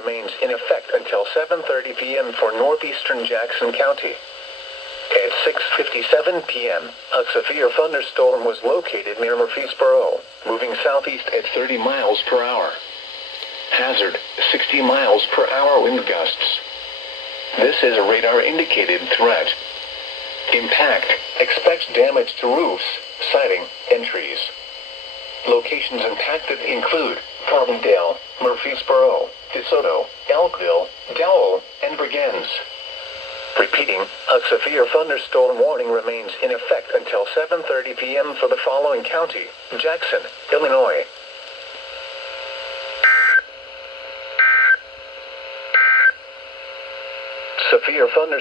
remains in effect until 7:30 p.m. for northeastern Jackson County. At 6:57 p.m., a severe thunderstorm was located near Murfreesboro, moving southeast at 30 miles per hour. Hazard, 60 miles per hour wind gusts. This is a radar-indicated threat. Impact, expect damage to roofs, siding, and trees. Locations impacted include Carbondale, Murfreesboro, DeSoto, Elkville, Dowell, and Brigands. Repeating, a severe thunderstorm warning remains in effect until 7:30 p.m. for the following county: Jackson, Illinois. Severe thunderstorm.